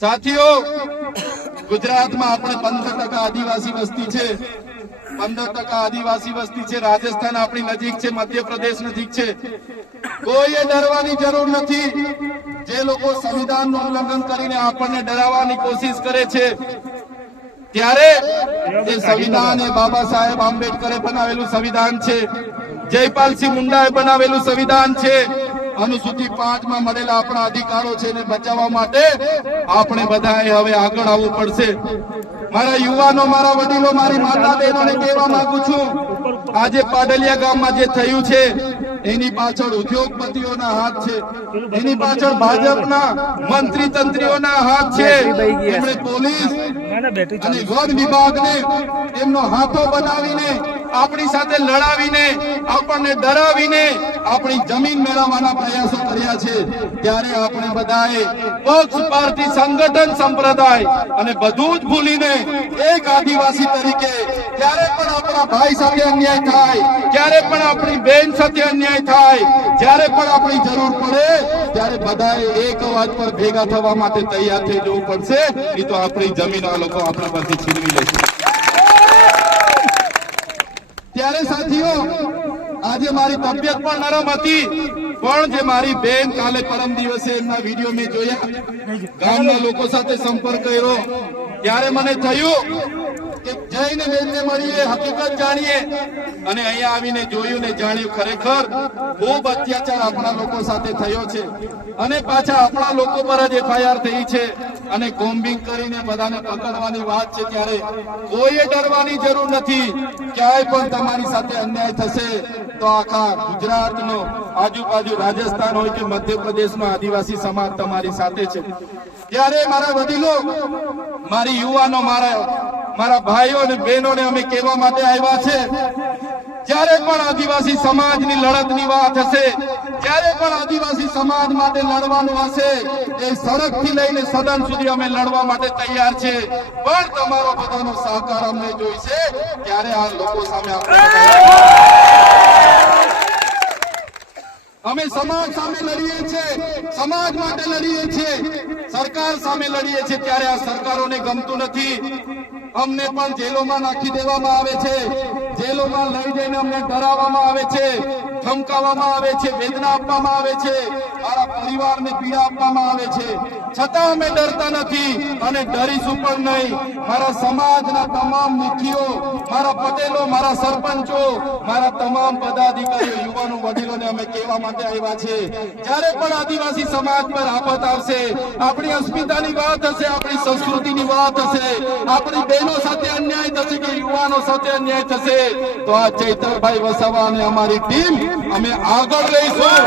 સાથીઓ, ગુજરાતમાં આપણે 15% આદિવાસી વસ્તી છે. 15% આદિવાસી વસ્તી છે. રાજસ્થાન આપણી નજીક છે, મધ્યપ્રદેશ નજીક છે. કોઈએ ડરવાની જરૂર નથી. જે લોકો સંવિધાનનું ઉલ્લંઘન કરીને આપણને ડરાવવાની કોશિશ કરે છે, ત્યારે એ સંવિધાન એ બાબા સાહેબ આંબેડકરે બનાવેલું સંવિધાન છે, જયપાલસિંહ મુંડાએ બનાવેલું સંવિધાન છે. અનુસૂચિ 5 માં મળેલા આપણા અધિકારો છે એને બચાવવા માટે આપણે બધાએ હવે આગળ આવવું પડશે. મારા યુવાનો, મારા વડીલો, મારી માતા બહેનોને કહેવા માંગુ છું, આજે પાડલિયા ગામમાં જે થયું છે એની પાછળ ઉદ્યોગપતિઓના હાથ છે, એની પાછળ ભાજપના મંત્રી તંત્રીઓના હાથ છે. એમણે પોલીસ અને વન વિભાગને એમનો હાથો બનાવીને આપણી સાથે લડાવીને આપણને ડરાવીને આપણી જમીન મેળવવાના પ્રયાસો કર્યા છે. ત્યારે આપણે બધાએ પક્ષ, પાર્ટી, સંગઠન, સંપ્રદાય અને બધું જ ભૂલીને એક આદિવાસી તરીકે જ્યારે પણ આપણા ભાઈ સાથે અન્યાય થાય, જ્યારે પણ આપણી બેન સાથે અન્યાય થાય, જ્યારે પણ આપણી જરૂર પડે ત્યારે બધાએ એક અવાજ પર ભેગા થવા માટે તૈયાર થઈ જવું પડશે. નહીં તો આપણી જમીન આ લોકો આપણા પરથી છીનવી લેશે. ત્યારે સાથીઓ, આજે મારી તબિયત પણ નરમ હતી, પણ જે મારી બેન કાલે પરમ દિવસે એમના વિડીયો મેં જોયા, ગામના લોકો સાથે સંપર્ક કર્યો, ત્યારે મને થયું કે જઈને બેનને મળીએ, હકીકત જાણીએ. અને અહીંયા આવીને જોયું ને જાણ્યું, ખરેખર ખૂબ અત્યાચાર આપણા લોકો સાથે થયો છે. અને પાછા આપણા લોકો પર જ FIR થઈ છે અને કોમ્બિંગ કરીને બધાને પકડવાની વાત છે. ત્યારે કોઈએ ડરવાની જરૂર નથી. ક્યાંય પણ તમારી સાથે અન્યાય થશે તો આખા ગુજરાતનો, આજુબાજુ રાજસ્થાન હોય કે મધ્યપ્રદેશનો આદિવાસી સમાજ તમારી સાથે છે. ત્યારે મારા વડીલો, મારી યુવાનો, મારા ભાઈઓ અને બહેનોને અમે કહેવા માટે આવ્યા છે, જ્યારે પણ આદિવાસી સમાજની લડતની વાત હશે, જ્યારે પણ આદિવાસી સમાજ માટે લડવાનું હશે, એ સડકથી લઈને સદન સુધી અમે લડવા માટે તૈયાર છે. પણ તમારો બધાનો સહકાર અમને જોઈશે. ત્યારે આ લોકો સામે અમે સમાજ સામે લડીએ છીએ, સમાજ માટે લડીએ છીએ, સરકાર સામે લડીએ છીએ. ત્યારે આ સરકારોને ગમતું નથી. અમને પણ જેલોમાં નાખી દેવામાં આવે છે, જેલોમાં લઈ જઈને અમને ડરાવવામાં આવે છે, ધમકાવવામાં આવે છે, વેદના આપવામાં આવે છે, મારા પરિવારને પીડા આપવામાં આવે છે. છતાં અમે ડરતા નથી અને ડરીશું પણ નહીં. મારા સમાજના તમામ મુખીઓ, મારા પટેલો, મારા સરપંચો, મારા તમામ પદાધિકારીઓ, યુવાનો, વડીલોને અમે કહેવા માટે આવ્યા છે, જ્યારે પણ આદિવાસી સમાજ પર આફત આવશે, આપણી અસ્મિતાની વાત હશે, આપણી સંસ્કૃતિની વાત હશે, આપણી બહેનો સાથે અન્યાય થશે કે યુવાનો સાથે અન્યાય થશે, તો આ ચૈતરભાઈ વસાવા અને અમારી ટીમ અમે આગળ રહીશું.